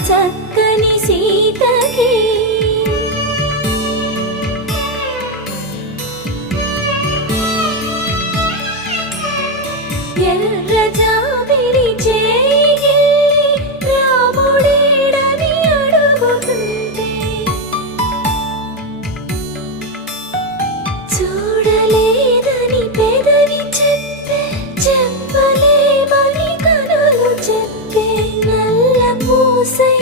చక్కని సీతకి ఎర్ర జాబిలి చేయి రాముడేడని అడుగుతుంటే చూడలేదని పెదవి చెప్పే చెప్పలేమని కనులు చెప్పే నల్ల పూసై